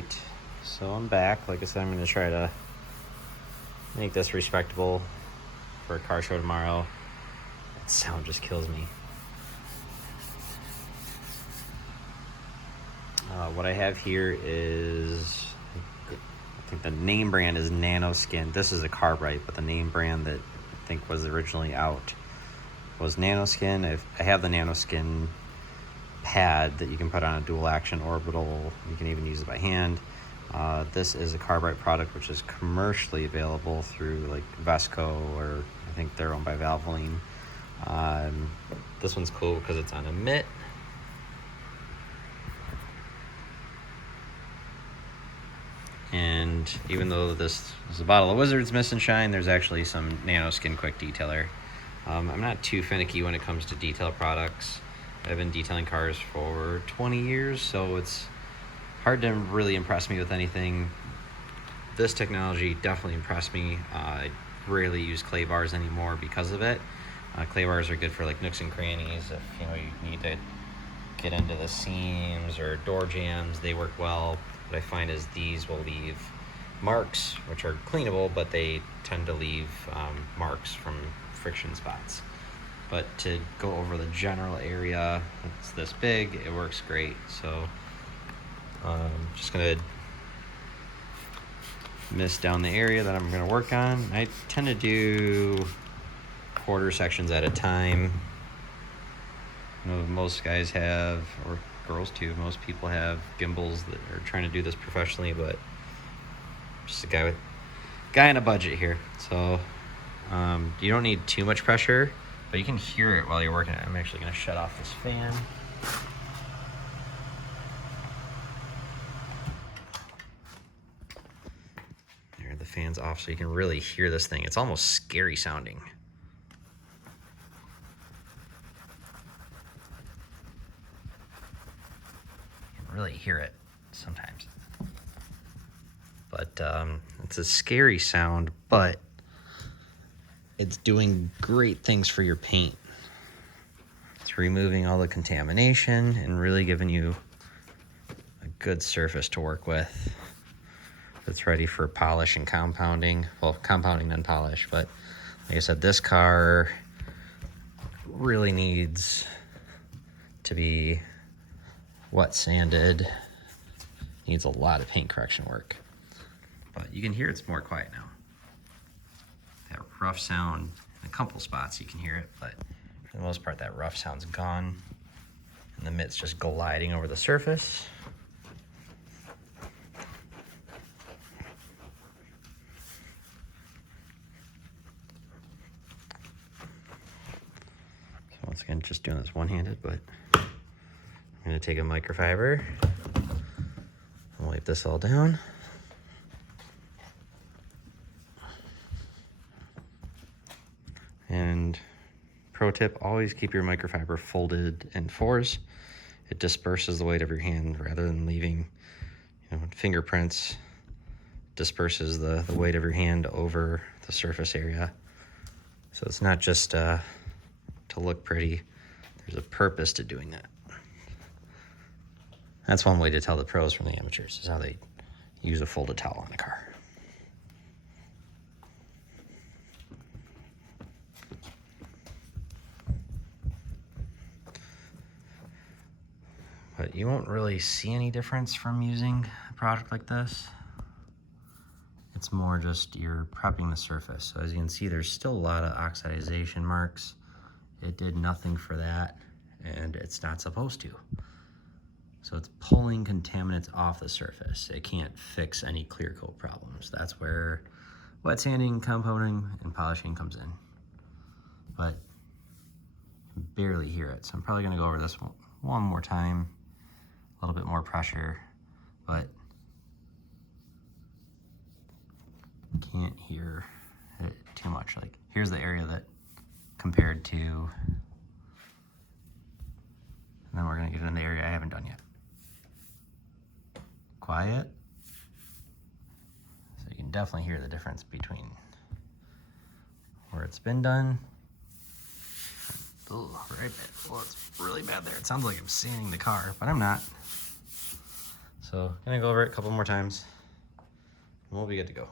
Alright, so I'm back. Like I said, I'm going to try to make this respectable for a car show tomorrow. That sound just kills me. What I have here is, I think the name brand is Nanoskin. This is a Carbide, but the name brand that I think was originally out was Nanoskin. I have the Nanoskin pad that you can put on a dual action orbital. You can even use it by hand. This is a Carbide product which is commercially available through like Vesco, or I think they're owned by Valvoline. This one's cool because it's on a mitt. And even though this is a bottle of Wizard's Mist and Shine, there's actually some Nanoskin quick detailer. I'm not too finicky when it comes to detail products. I've been detailing cars for 20 years, so it's hard to really impress me with anything. This technology definitely impressed me. I rarely use Claybars anymore because of it. Claybars are good for like nooks and crannies. If you need to get into the seams or door jams, they work well. What I find is these will leave marks, which are cleanable, but they tend to leave marks from friction spots. But to go over the general area, it's this big, it works great. So just gonna mist down the area that I'm gonna work on. I tend to do quarter sections at a time. Most guys have, or girls too, most people have gimbals that are trying to do this professionally, but I'm just a guy on a budget here. So you don't need too much pressure, but you can hear it while you're working it. I'm actually going to shut off this fan. There, the fan's off, so you can really hear this thing. It's almost scary sounding. You can really hear it sometimes. But it's a scary sound, but it's doing great things for your paint. It's removing all the contamination and really giving you a good surface to work with. It's ready for polish and compounding. Well, compounding then polish, but like I said, this car really needs to be wet sanded. Needs a lot of paint correction work. But you can hear it's more quiet now. That rough sound, in a couple spots you can hear it, but for the most part that rough sound's gone, and the mitt's just gliding over the surface. So once again, just doing this one-handed, but I'm gonna take a microfiber and wipe this all down. And pro tip, always keep your microfiber folded in fours. It disperses the weight of your hand rather than leaving, fingerprints. Disperses the weight of your hand over the surface area. So it's not just to look pretty. There's a purpose to doing that. That's one way to tell the pros from the amateurs, is how they use a folded towel on a car. But you won't really see any difference from using a product like this. It's more just you're prepping the surface. So as you can see, there's still a lot of oxidization marks. It did nothing for that, and it's not supposed to. So it's pulling contaminants off the surface. It can't fix any clear coat problems. That's where wet sanding, compounding, and polishing comes in. But you can barely hear it. So I'm probably gonna go over this one more time. A little bit more pressure, but can't hear it too much. Like, here's the area that compared to, and then we're gonna get in the area I haven't done yet. Quiet. So you can definitely hear the difference between where it's been done. Oh, right there. Well, it's really bad there. It sounds like I'm sanding the car, but I'm not. So I'm gonna go over it a couple more times and we'll be good to go.